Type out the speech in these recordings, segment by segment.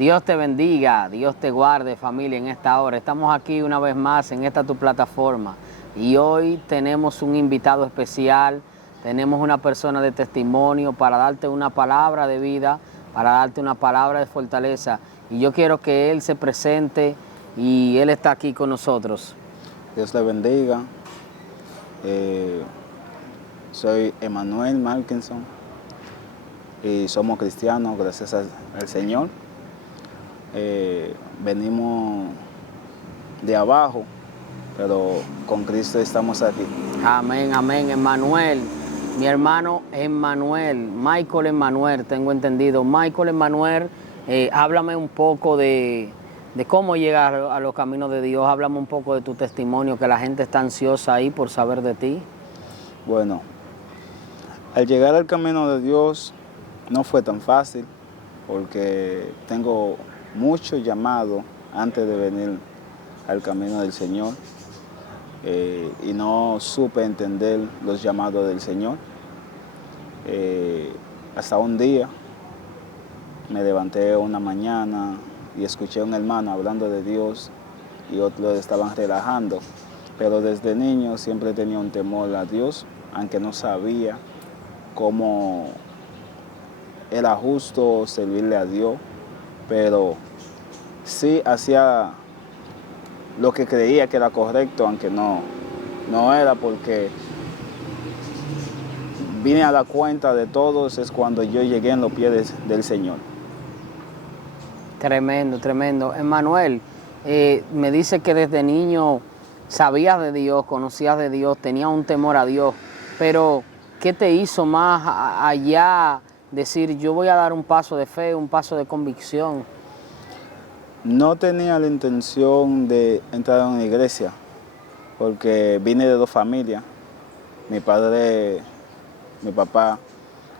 Dios te bendiga, Dios te guarde, familia, en esta hora. Estamos aquí una vez más en esta tu plataforma y hoy tenemos un invitado especial, tenemos una persona de testimonio para darte una palabra de vida, para darte una palabra de fortaleza. Y yo quiero que él se presente y él está aquí con nosotros. Dios le bendiga. Soy Emanuel Malkinson y somos cristianos, gracias al Señor. Venimos de abajo, pero con Cristo estamos aquí. Amén, amén. Emmanuel, mi hermano Emmanuel, Michael Emmanuel, tengo entendido. Michael Emmanuel, háblame un poco de cómo llegar a los caminos de Dios. Háblame un poco de tu testimonio, que la gente está ansiosa ahí por saber de ti. Bueno, al llegar al camino de Dios no fue tan fácil, porque tengo mucho llamado antes de venir al camino del Señor y no supe entender los llamados del Señor. Hasta un día me levanté una mañana y escuché a un hermano hablando de Dios y otros estaban relajando, pero desde niño siempre tenía un temor a Dios, aunque no sabía cómo era justo servirle a Dios, pero sí hacía lo que creía que era correcto, aunque no era, porque vine a la cuenta de todos es cuando yo llegué en los pies del Señor. Tremendo, tremendo. Emmanuel, me dice que desde niño sabías de Dios, conocías de Dios, tenías un temor a Dios, pero ¿qué te hizo más allá decir yo voy a dar un paso de fe, un paso de convicción? No tenía la intención de entrar a una iglesia, porque vine de dos familias. Mi papá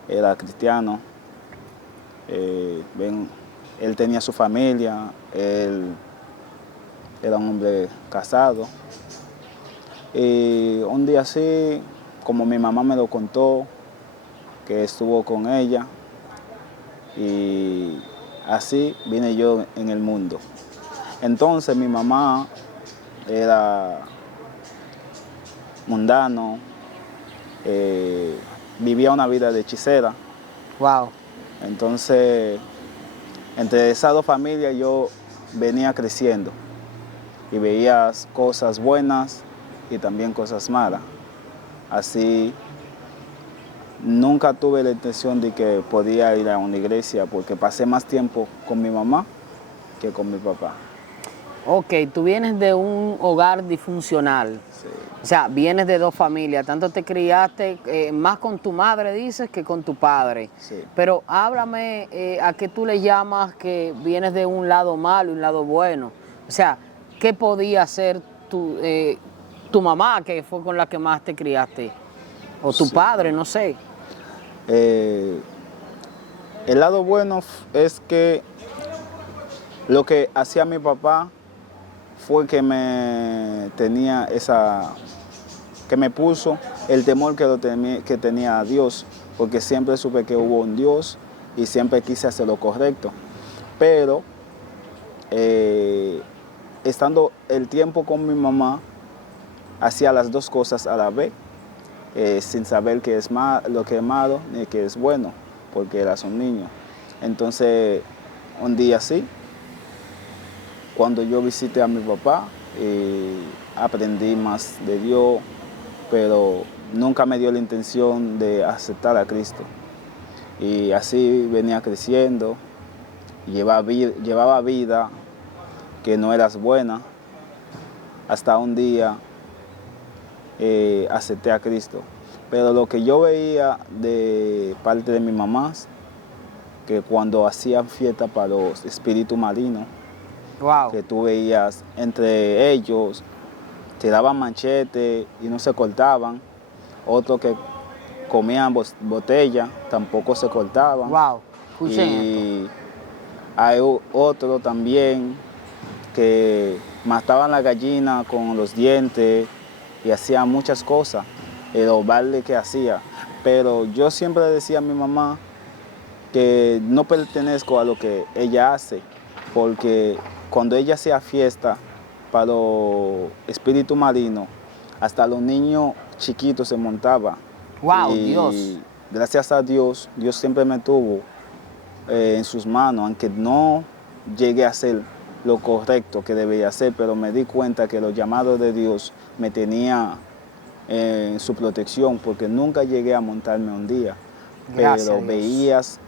era cristiano, él tenía su familia, él era un hombre casado. Y un día así, como mi mamá me lo contó, que estuvo con ella, y así vine yo en el mundo. Entonces mi mamá era mundano, vivía una vida de hechicera. Wow. Entonces, entre esas dos familias yo venía creciendo y veía cosas buenas y también cosas malas. Así, nunca tuve la intención de que podía ir a una iglesia, porque pasé más tiempo con mi mamá que con mi papá. Ok, tú vienes de un hogar disfuncional. Sí. O sea, vienes de dos familias, tanto te criaste más con tu madre, dices, que con tu padre. Sí. Pero háblame a qué tú le llamas que vienes de un lado malo y un lado bueno. O sea, ¿qué podía hacer tu mamá, que fue con la que más te criaste? O tu padre, no sé. El lado bueno es que lo que hacía mi papá fue que que me puso el temor que tenía a Dios, porque siempre supe que hubo un Dios y siempre quise hacer lo correcto. Pero estando el tiempo con mi mamá, hacía las dos cosas a la vez, sin saber qué es lo que es malo ni qué es bueno, porque eras un niño. Entonces, un día sí, cuando yo visité a mi papá, aprendí más de Dios, pero nunca me dio la intención de aceptar a Cristo. Y así venía creciendo, llevaba vida que no era buena, hasta un día acepté a Cristo. Pero lo que yo veía de parte de mi mamá, que cuando hacían fiesta para los espíritus marinos, Wow. que tú veías entre ellos, tiraban machete y no se cortaban. Otros que comían botella, tampoco se cortaban. Wow. Escuchen Y hay otro también que mataban la gallina con los dientes y hacían muchas cosas, el baile que hacía. Pero yo siempre decía a mi mamá que no pertenezco a lo que ella hace, porque cuando ella hacía fiesta para los espíritus marinos, hasta los niños chiquitos se montaban. Wow, y Dios. Gracias a Dios, Dios siempre me tuvo en sus manos, aunque no llegué a hacer lo correcto que debía hacer, pero me di cuenta que los llamados de Dios me tenía en su protección, porque nunca llegué a montarme un día, Gracias a pero Dios. veías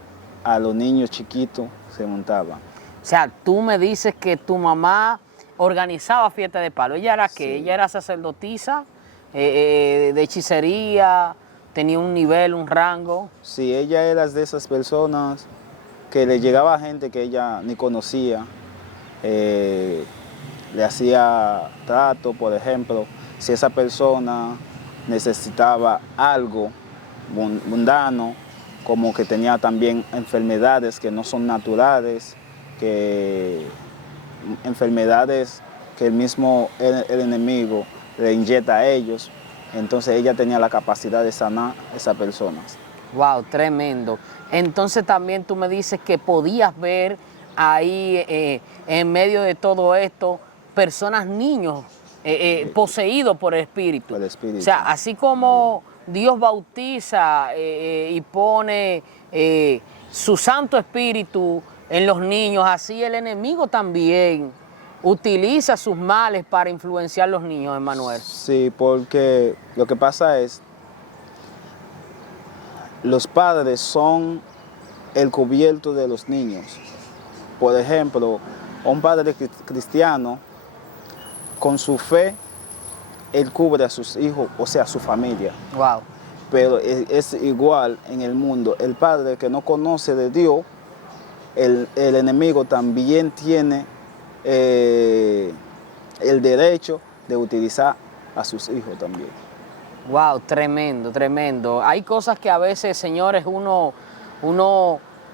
a los niños chiquitos se montaban. O sea, tú me dices que tu mamá organizaba fiestas de palo. ¿Ella era qué? Sí. ¿Ella era sacerdotisa de hechicería? ¿Tenía un nivel, un rango? Sí, ella era de esas personas que le llegaba gente que ella ni conocía, le hacía trato, por ejemplo, si esa persona necesitaba algo mundano, como que tenía también enfermedades que no son naturales, que enfermedades que el enemigo le inyecta a ellos, entonces ella tenía la capacidad de sanar a esas personas. Wow, tremendo. Entonces también tú me dices que podías ver ahí en medio de todo esto personas, niños poseídos por el Espíritu. Por el Espíritu. O sea, así como Dios bautiza y pone su Santo Espíritu en los niños, así el enemigo también utiliza sus males para influenciar a los niños, Emmanuel. Sí, porque lo que pasa es, los padres son el cubierto de los niños. Por ejemplo, un padre cristiano, con su fe, él cubre a sus hijos, o sea, a su familia. Wow. Pero es igual en el mundo. El padre que no conoce de Dios, el enemigo también tiene el derecho de utilizar a sus hijos también. Wow, tremendo, tremendo. Hay cosas que a veces, señores, uno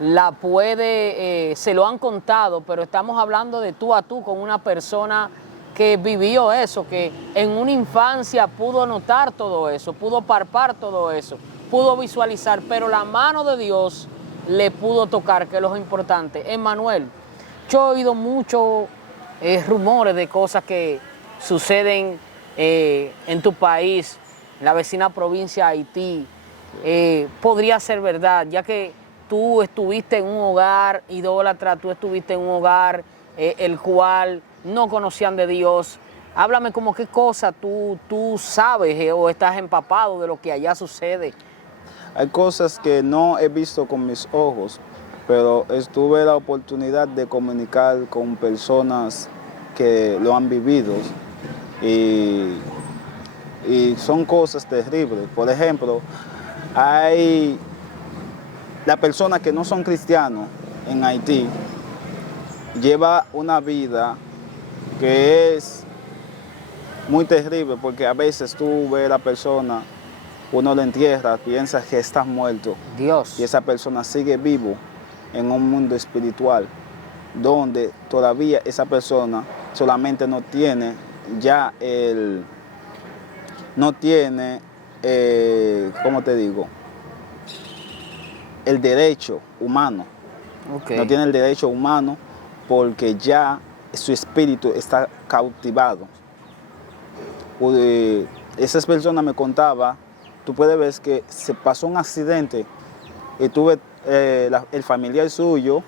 la puede, se lo han contado, pero estamos hablando de tú a tú con una persona que vivió eso, que en una infancia pudo notar todo eso, pudo palpar todo eso, pudo visualizar, pero la mano de Dios le pudo tocar, que es lo importante. Emmanuel, yo he oído muchos rumores de cosas que suceden en tu país, en la vecina provincia de Haití. Podría ser verdad, ya que tú estuviste en un hogar idólatra, tú estuviste en un hogar el cual no conocían de Dios. Háblame como qué cosa tú sabes o estás empapado de lo que allá sucede. Hay cosas que no he visto con mis ojos, pero tuve la oportunidad de comunicar con personas que lo han vivido y son cosas terribles. Por ejemplo, hay las personas que no son cristianos en Haití, lleva una vida que es muy terrible, porque a veces tú ves a la persona, uno la entierra, piensa que está muerto. Dios. Y esa persona sigue vivo en un mundo espiritual, donde todavía esa persona solamente no tiene ya ¿cómo te digo? El derecho humano. Okay. No tiene el derecho humano porque ya su espíritu está cautivado. Esas personas me contaban, tú puedes ver que se pasó un accidente y tuve el familiar suyo,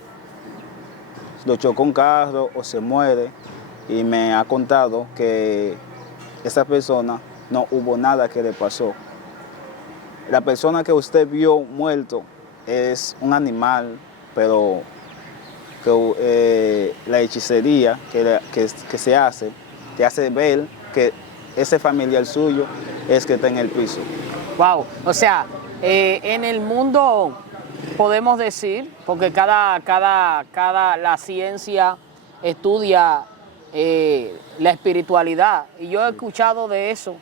lo chocó un carro o se muere, y me ha contado que esa persona no hubo nada que le pasó. La persona que usted vio muerto es un animal, pero que la hechicería que se hace, te hace ver que ese familiar suyo es que está en el piso. Wow, o sea, en el mundo podemos decir, porque la ciencia estudia la espiritualidad, y yo he escuchado de eso,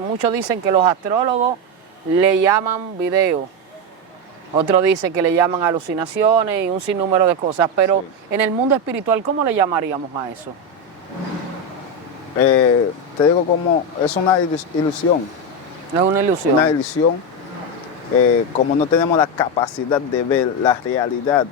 muchos dicen que los astrólogos le llaman video, otros dicen que le llaman alucinaciones y un sinnúmero de cosas, pero sí. En el mundo espiritual, ¿cómo le llamaríamos a eso? Te digo como, es una ilusión. Es una ilusión. Una ilusión. Como no tenemos la capacidad de ver la realidad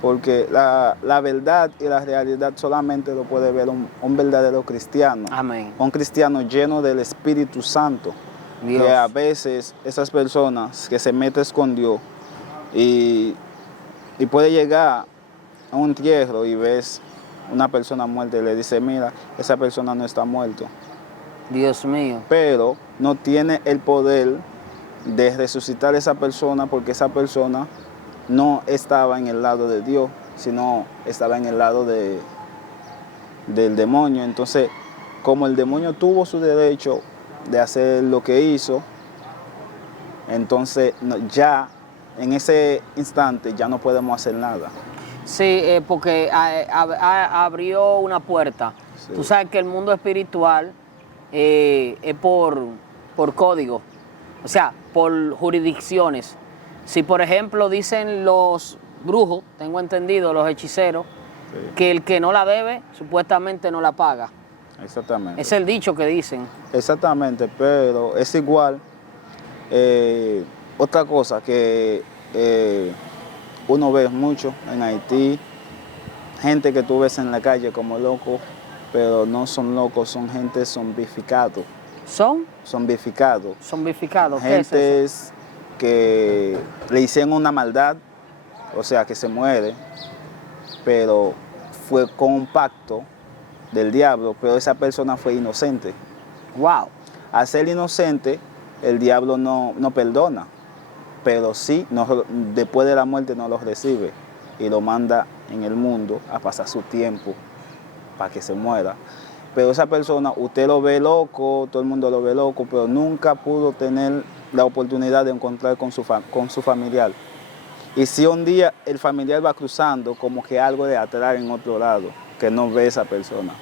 porque la verdad y la realidad solamente lo puede ver un verdadero cristiano. Amén. Un cristiano lleno del Espíritu Santo. Dios. Que a veces esas personas que se meten con Dios y puede llegar a un entierro y ves una persona muerta y le dice, mira, esa persona no está muerta. Dios mío. Pero no tiene el poder de resucitar a esa persona porque esa persona no estaba en el lado de Dios, sino estaba en el lado del demonio. Entonces, como el demonio tuvo su derecho de hacer lo que hizo, entonces ya en ese instante ya no podemos hacer nada. Sí, porque abrió una puerta. Sí. Tú sabes que el mundo espiritual es por código, o sea, por jurisdicciones. Si, por ejemplo, dicen los brujos, tengo entendido, los hechiceros, Sí. que el que no la debe, supuestamente no la paga. Exactamente. Es el dicho que dicen. Exactamente, pero es igual. Otra cosa que uno ve mucho en Haití, gente que tú ves en la calle como locos, pero no son locos, son gente zombificado. ¿Son? Zombificado. Zombificados. ¿Qué es eso? Gentes que le hicieron una maldad, o sea, que se muere, pero fue con un pacto del diablo, pero esa persona fue inocente. Wow. Al ser inocente, el diablo no perdona, pero sí, después de la muerte no lo recibe y lo manda en el mundo a pasar su tiempo para que se muera. Pero esa persona, usted lo ve loco, todo el mundo lo ve loco, pero nunca pudo tener la oportunidad de encontrar con su familiar. Y si un día el familiar va cruzando, como que algo de atrás en otro lado, que no ve esa persona.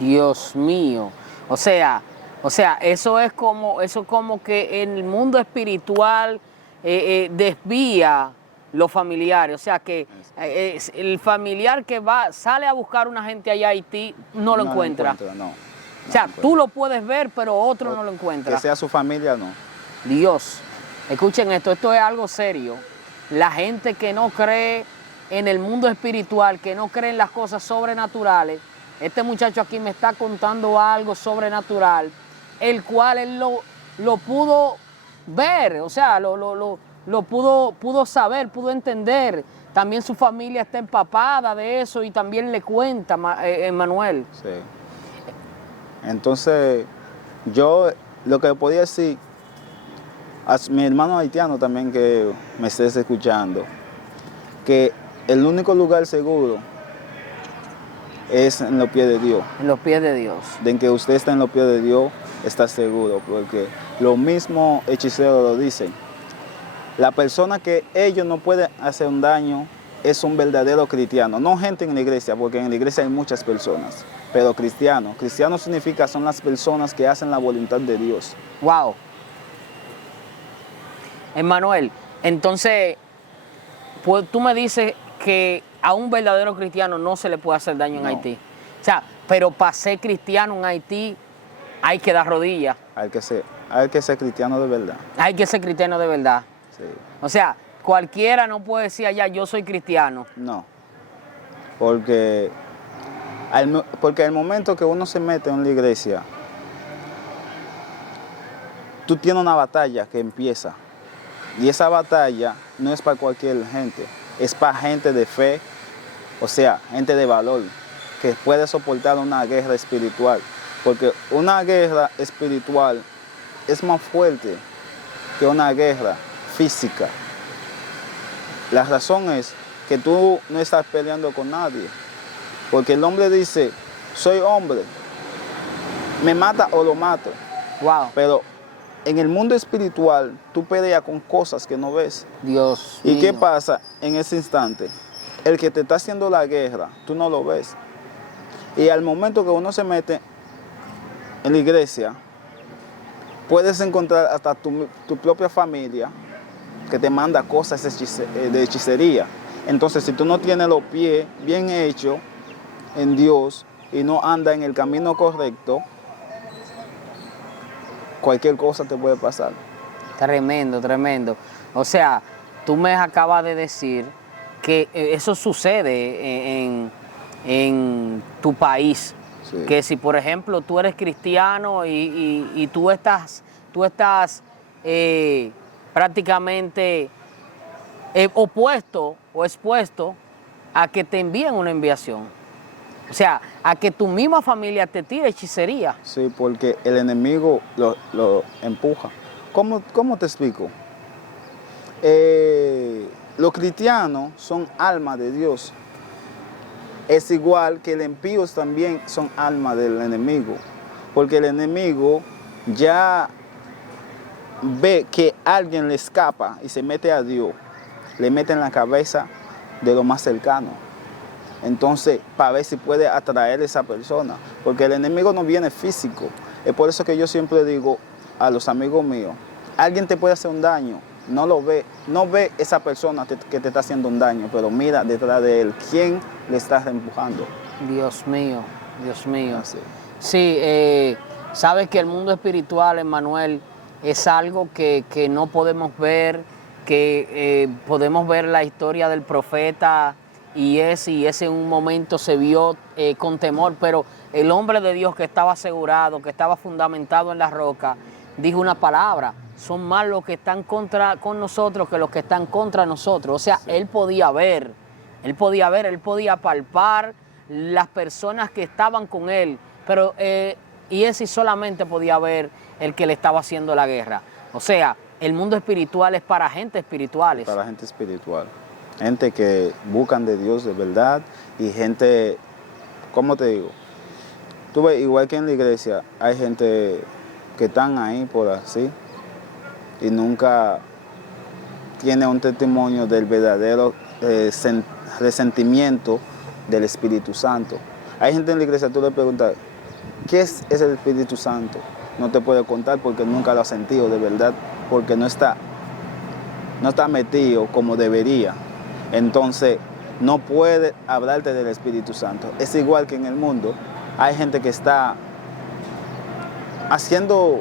Dios mío. O sea, eso es como que en el mundo espiritual desvía los familiares. O sea, que el familiar que sale a buscar una gente allá a Haití no lo encuentra. No, O sea, tú lo puedes ver, pero otro no lo encuentra. Que sea su familia, no. Dios, escuchen esto es algo serio. La gente que no cree en el mundo espiritual, que no cree en las cosas sobrenaturales, este muchacho aquí me está contando algo sobrenatural, el cual él lo pudo ver, o sea, lo pudo saber, pudo entender. También su familia está empapada de eso y también le cuenta, Manuel. Sí. Entonces, yo lo que podía decir a mi hermano haitiano también que me estés escuchando, que el único lugar seguro es en los pies de Dios. En los pies de Dios. De que usted está en los pies de Dios, está seguro, porque los mismos hechiceros lo dicen. La persona que ellos no pueden hacer un daño es un verdadero cristiano, no gente en la iglesia, porque en la iglesia hay muchas personas, pero cristiano. Cristiano significa son las personas que hacen la voluntad de Dios. Wow. Emmanuel, entonces, pues tú me dices que a un verdadero cristiano no se le puede hacer daño en Haití. O sea, pero para ser cristiano en Haití hay que dar rodillas. Hay que ser cristiano de verdad. Hay que ser cristiano de verdad. Sí. O sea, cualquiera no puede decir allá yo soy cristiano. No, porque al momento que uno se mete en la iglesia, tú tienes una batalla que empieza. Y esa batalla no es para cualquier gente, es para gente de fe, o sea, gente de valor, que puede soportar una guerra espiritual. Porque una guerra espiritual es más fuerte que una guerra física. La razón es que tú no estás peleando con nadie. Porque el hombre dice, soy hombre, me mata o lo mato. Wow. Pero en el mundo espiritual, tú peleas con cosas que no ves. Dios ¿Y mío. qué pasa en ese instante? El que te está haciendo la guerra, tú no lo ves. Y al momento que uno se mete en la iglesia, puedes encontrar hasta tu propia familia que te manda cosas de hechicería. Entonces, si tú no tienes los pies bien hechos en Dios y no andas en el camino correcto, cualquier cosa te puede pasar. Tremendo, tremendo. O sea, tú me acabas de decir que eso sucede en tu país. Sí. Que si, por ejemplo, tú eres cristiano y tú estás prácticamente opuesto o expuesto a que te envíen una enviación. O sea, a que tu misma familia te tire hechicería. Sí, porque el enemigo lo empuja. ¿Cómo te explico? Los cristianos son alma de Dios. Es igual que los impíos también son alma del enemigo. Porque el enemigo ya ve que alguien le escapa y se mete a Dios, le mete en la cabeza de lo más cercano. Entonces, para ver si puede atraer a esa persona. Porque el enemigo no viene físico. Es por eso que yo siempre digo a los amigos míos, alguien te puede hacer un daño, no lo ve, no ve esa persona que te está haciendo un daño, pero mira detrás de él, ¿quién le está empujando? Dios mío, Dios mío. Así. Sí, sabes que el mundo espiritual, Emmanuel, es algo que no podemos ver, que podemos ver la historia del profeta y ese en un momento se vio con temor, pero el hombre de Dios que estaba asegurado, que estaba fundamentado en la roca, dijo una palabra: son más los que están con nosotros que los que están contra nosotros. O sea, sí. Él podía ver, él podía palpar las personas que estaban con él, pero y ese solamente podía ver el que le estaba haciendo la guerra. O sea, el mundo espiritual es para gente espirituales. Para gente espiritual. Gente que buscan de Dios de verdad y gente, ¿cómo te digo? Tú ves, igual que en la iglesia, hay gente que están ahí por así y nunca tiene un testimonio del verdadero resentimiento del Espíritu Santo. Hay gente en la iglesia, tú le preguntas, ¿qué es el Espíritu Santo? No te puede contar porque nunca lo ha sentido de verdad, porque no está metido como debería. Entonces, no puede hablarte del Espíritu Santo. Es igual que en el mundo, hay gente que está haciendo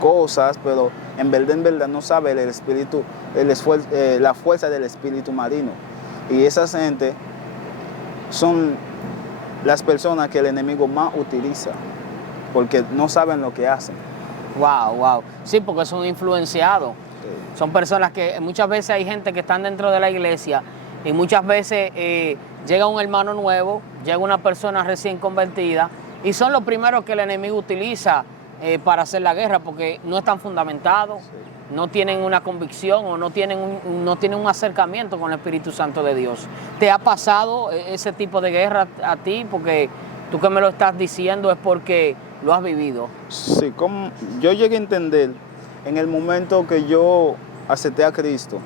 cosas, pero en verdad no sabe el espíritu, la fuerza del espíritu marino. Y esas gente son las personas que el enemigo más utiliza, porque no saben lo que hacen. Wow. Sí, porque son influenciados. Sí. Son personas que muchas veces hay gente que están dentro de la iglesia y muchas veces llega un hermano nuevo, llega una persona recién convertida y son los primeros que el enemigo utiliza para hacer la guerra, porque no están fundamentados, sí. No tienen una convicción o no tienen un acercamiento con el Espíritu Santo de Dios. ¿Te ha pasado ese tipo de guerra a ti? Porque tú que me lo estás diciendo es porque lo has vivido. Sí, como yo llegué a entender en el momento que yo acepté a Cristo,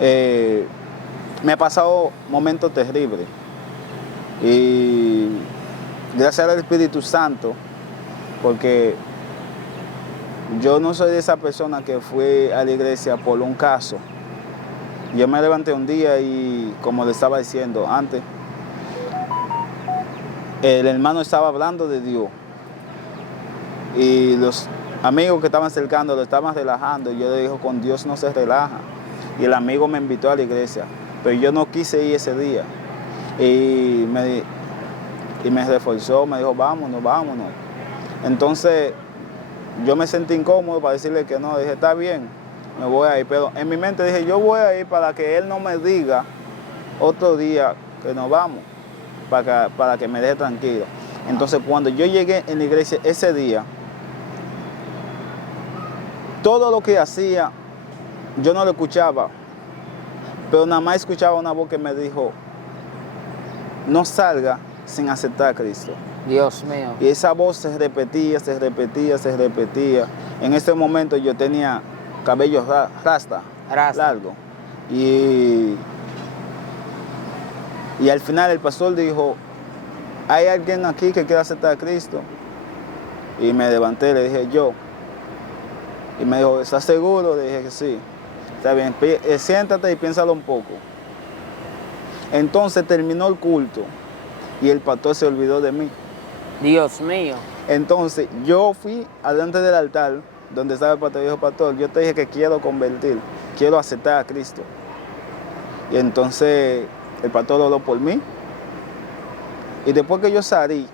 me ha pasado momentos terribles. Y gracias al Espíritu Santo, porque yo no soy de esa persona que fue a la iglesia por un caso. Yo me levanté un día y, como le estaba diciendo antes, el hermano estaba hablando de Dios y los amigos que estaban cercando lo estaban relajando. Y yo le dije, con Dios no se relaja. Y el amigo me invitó a la iglesia, pero yo no quise ir ese día. Y me reforzó, me dijo, vámonos. Entonces yo me sentí incómodo para decirle que no. Dije, está bien, me voy a ir. Pero en mi mente dije, yo voy a ir para que él no me diga otro día que nos vamos, para que me deje tranquilo. Entonces cuando yo llegué en la iglesia ese día, todo lo que hacía, yo no lo escuchaba, pero nada más escuchaba una voz que me dijo, no salga sin aceptar a Cristo. Dios mío. Y esa voz se repetía. En ese momento yo tenía cabello rasta. Largo. Y al final el pastor dijo, ¿hay alguien aquí que quiera aceptar a Cristo? Y me levanté, le dije yo. Y me dijo, ¿estás seguro? Le dije que sí. Está bien, siéntate y piénsalo un poco. Entonces terminó el culto y el pastor se olvidó de mí. Dios mío. Entonces yo fui adelante del altar donde estaba el pastor y dijo, pastor, yo te dije que quiero convertir, quiero aceptar a Cristo. Y entonces el pastor oró por mí. Y después que yo salí,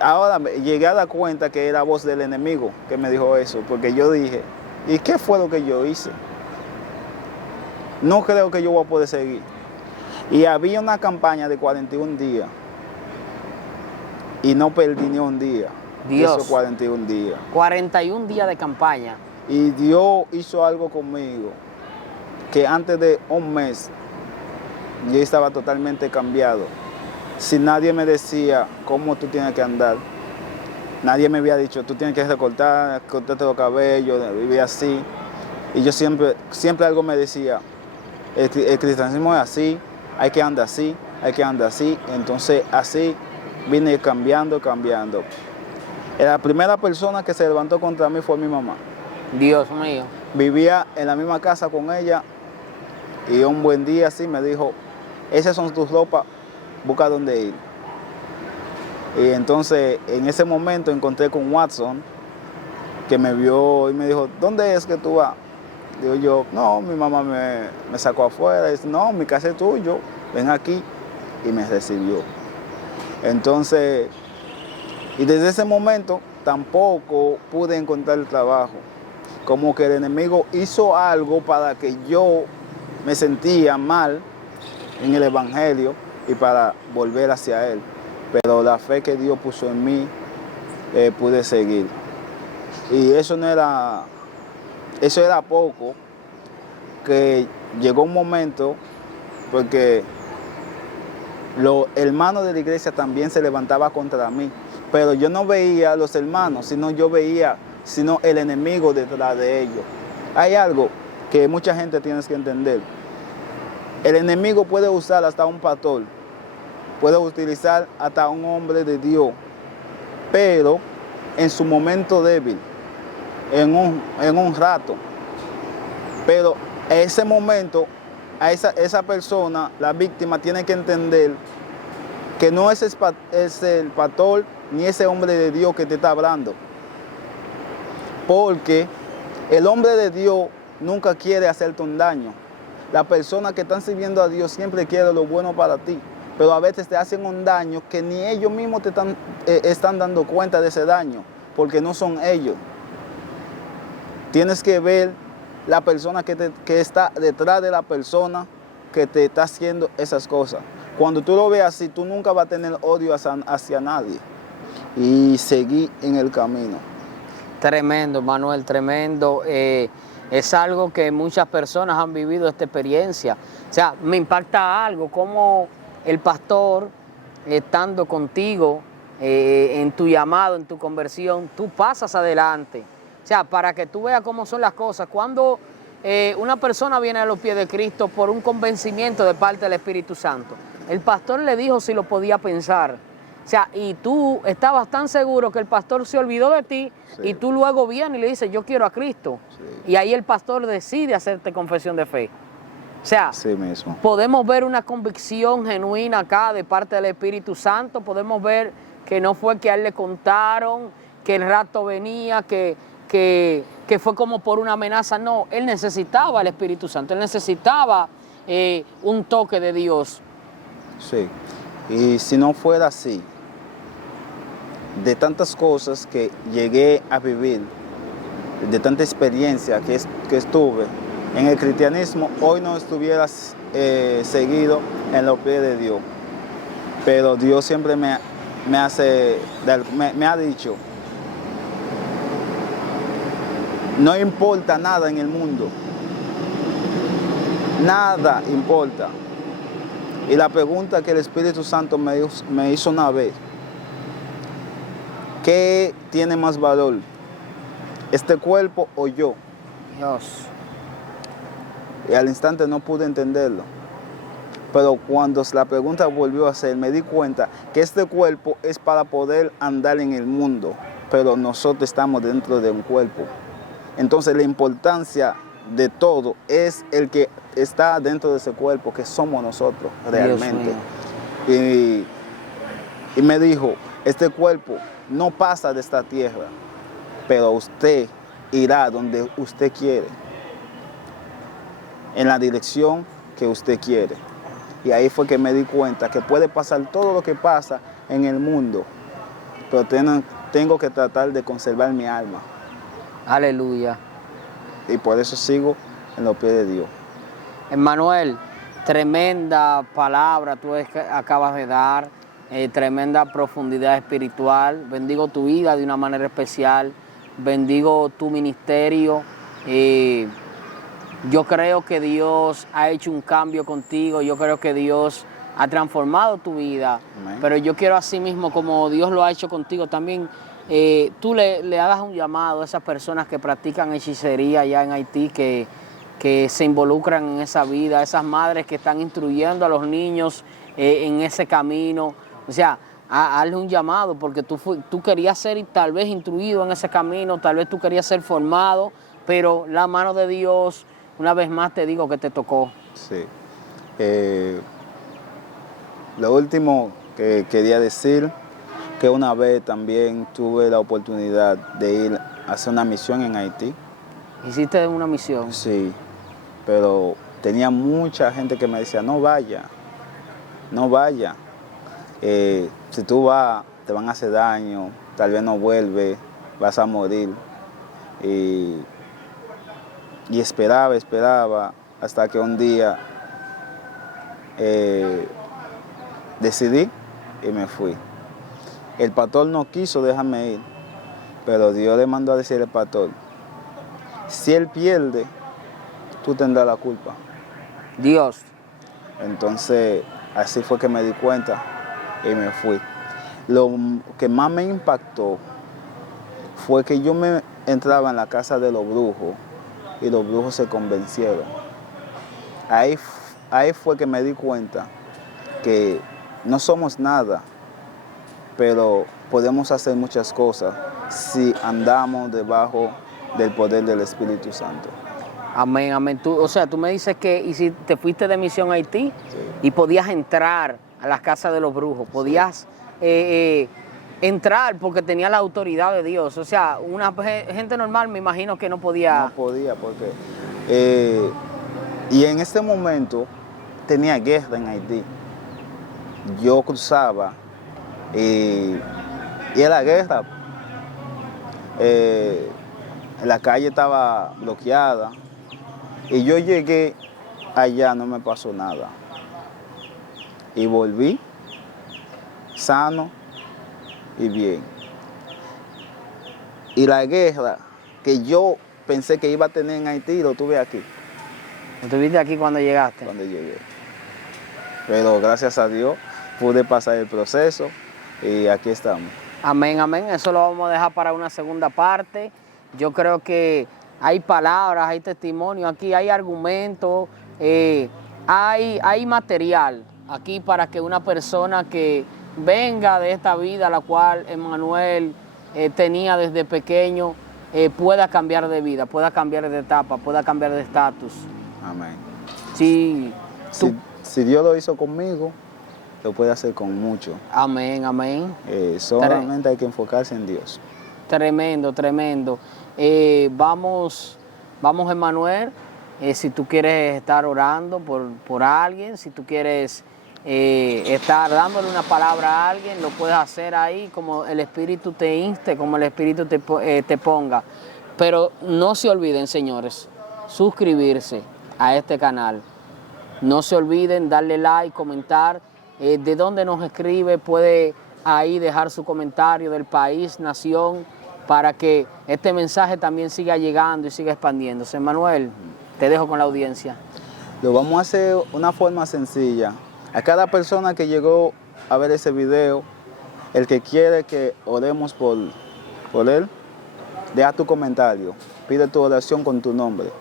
ahora llegué a dar cuenta que era voz del enemigo que me dijo eso, porque yo dije, ¿y qué fue lo que yo hice? No creo que yo voy a poder seguir. Y había una campaña de 41 días y no perdí ni un día. Dios. Esos 41 días. 41 días de campaña. Y Dios hizo algo conmigo que antes de un mes yo estaba totalmente cambiado. Si nadie me decía cómo tú tienes que andar, nadie me había dicho, tú tienes que cortarte los cabellos, vivir así. Y yo siempre algo me decía, el cristianismo es así, hay que andar así, hay que andar así. Entonces así vine cambiando. La primera persona que se levantó contra mí fue mi mamá. Dios mío. Vivía en la misma casa con ella y un buen día así me dijo, esas son tus ropas, busca dónde ir. Y entonces en ese momento encontré con Watson, que me vio y me dijo, ¿dónde es que tú vas? Digo yo, no, mi mamá me sacó afuera. Dice, no, mi casa es tuyo, ven aquí. Y me recibió. Entonces, y desde ese momento tampoco pude encontrar el trabajo. Como que el enemigo hizo algo para que yo me sentía mal en el evangelio y para volver hacia él. Pero la fe que Dios puso en mí, pude seguir. Y eso era poco, que llegó un momento, porque los hermanos de la iglesia también se levantaban contra mí, pero yo no veía a los hermanos, sino yo veía el enemigo detrás de ellos. Hay algo que mucha gente tiene que entender. El enemigo puede usar hasta un pastor, puede utilizar hasta un hombre de Dios, pero en su momento débil, en un rato. Pero en ese momento, a esa persona, la víctima, tiene que entender que no es el pastor ni ese hombre de Dios que te está hablando. Porque el hombre de Dios nunca quiere hacerte un daño. Las personas que están sirviendo a Dios siempre quieren lo bueno para ti, pero a veces te hacen un daño que ni ellos mismos te están dando cuenta de ese daño, porque no son ellos. Tienes que ver la persona que está detrás de la persona que te está haciendo esas cosas. Cuando tú lo ves así, tú nunca vas a tener odio hacia nadie. Y seguí en el camino. Tremendo, Manuel, tremendo. Es algo que muchas personas han vivido esta experiencia. O sea, me impacta algo, como el pastor, estando contigo en tu llamado, en tu conversión, tú pasas adelante. O sea, para que tú veas cómo son las cosas. Cuando una persona viene a los pies de Cristo por un convencimiento de parte del Espíritu Santo, el pastor le dijo si lo podía pensar. O sea, y tú estabas tan seguro que el pastor se olvidó de ti, sí. Y tú luego vienes y le dices, yo quiero a Cristo. Sí. Y ahí el pastor decide hacerte confesión de fe. O sea, sí mismo. Podemos ver una convicción genuina acá de parte del Espíritu Santo. Podemos ver que no fue que a él le contaron, que el rato venía, que fue como por una amenaza. No, él necesitaba el Espíritu Santo, él necesitaba un toque de Dios. Sí, y si no fuera así, de tantas cosas que llegué a vivir, de tanta experiencia que estuve en el cristianismo, hoy no estuvieras seguido en los pies de Dios. Pero Dios siempre me ha dicho, no importa nada en el mundo, nada importa. Y la pregunta que el Espíritu Santo me hizo una vez, ¿qué tiene más valor? ¿Este cuerpo o yo? Dios. Y al instante no pude entenderlo. Pero cuando la pregunta volvió a hacer, me di cuenta que este cuerpo es para poder andar en el mundo, pero nosotros estamos dentro de un cuerpo. Entonces la importancia de todo es el que está dentro de ese cuerpo, que somos nosotros realmente. Y me dijo, este cuerpo no pasa de esta tierra, pero usted irá donde usted quiere. en la dirección que usted quiere. Y ahí fue que me di cuenta que puede pasar todo lo que pasa en el mundo, pero tengo que tratar de conservar mi alma. Aleluya. Y por eso sigo en los pies de Dios. Emmanuel, tremenda palabra tú acabas de dar, tremenda profundidad espiritual. Bendigo tu vida de una manera especial, bendigo tu ministerio. Yo creo que Dios ha hecho un cambio contigo, yo creo que Dios ha transformado tu vida. Amén. Pero yo quiero así mismo, como Dios lo ha hecho contigo, también tú le hagas un llamado a esas personas que practican hechicería allá en Haití, que se involucran en esa vida, esas madres que están instruyendo a los niños en ese camino. O sea, hazle un llamado, porque tú querías ser tal vez instruido en ese camino, tal vez tú querías ser formado, pero la mano de Dios, una vez más te digo que te tocó. Sí. Lo último que quería decir, que una vez también tuve la oportunidad de ir a hacer una misión en Haití. ¿Hiciste una misión? Sí, pero tenía mucha gente que me decía, no vaya, no vaya. Si tú vas, te van a hacer daño, tal vez no vuelves, vas a morir. Y esperaba, hasta que un día decidí y me fui. El pastor no quiso dejarme ir, pero Dios le mandó a decir al pastor, si él pierde, tú tendrás la culpa. Dios. Entonces, así fue que me di cuenta y me fui. Lo que más me impactó fue que yo me entraba en la casa de los brujos y los brujos se convencieron. Ahí fue que me di cuenta que no somos nada, pero podemos hacer muchas cosas si andamos debajo del poder del Espíritu Santo. Amén, amén. Tú me dices que y si te fuiste de misión a Haití, sí, y podías entrar a las casas de los brujos, podías entrar porque tenía la autoridad de Dios. O sea, una gente normal me imagino que no podía. No podía porque... y en este momento tenía guerra en Haití. Yo cruzaba y era guerra. La calle estaba bloqueada y yo llegué allá, no me pasó nada. Y volví sano y bien. Y la guerra que yo pensé que iba a tener en Haití, lo tuve aquí. ¿Lo tuviste aquí cuando llegaste? Cuando llegué. Pero gracias a Dios pude pasar el proceso y aquí estamos. Amén, amén. Eso lo vamos a dejar para una segunda parte. Yo creo que hay palabras, hay testimonio, aquí hay argumentos, hay material aquí para que una persona que venga de esta vida, la cual Emmanuel tenía desde pequeño, pueda cambiar de vida, pueda cambiar de etapa, pueda cambiar de estatus. Amén. Sí, si Dios lo hizo conmigo, lo puede hacer con mucho. Amén, amén. Solamente hay que enfocarse en Dios. Tremendo, tremendo. Vamos, Emmanuel, si tú quieres estar orando por alguien, si tú quieres estar dándole una palabra a alguien, lo puedes hacer ahí como el Espíritu te inste, como el Espíritu te ponga. Pero no se olviden, señores, suscribirse a este canal. No se olviden darle like, comentar. De dónde nos escribe, puede ahí dejar su comentario del país, nación, para que este mensaje también siga llegando y siga expandiéndose. Manuel, te dejo con la audiencia. Lo vamos a hacer de una forma sencilla. A cada persona que llegó a ver ese video, el que quiere que oremos por él, deja tu comentario, pide tu oración con tu nombre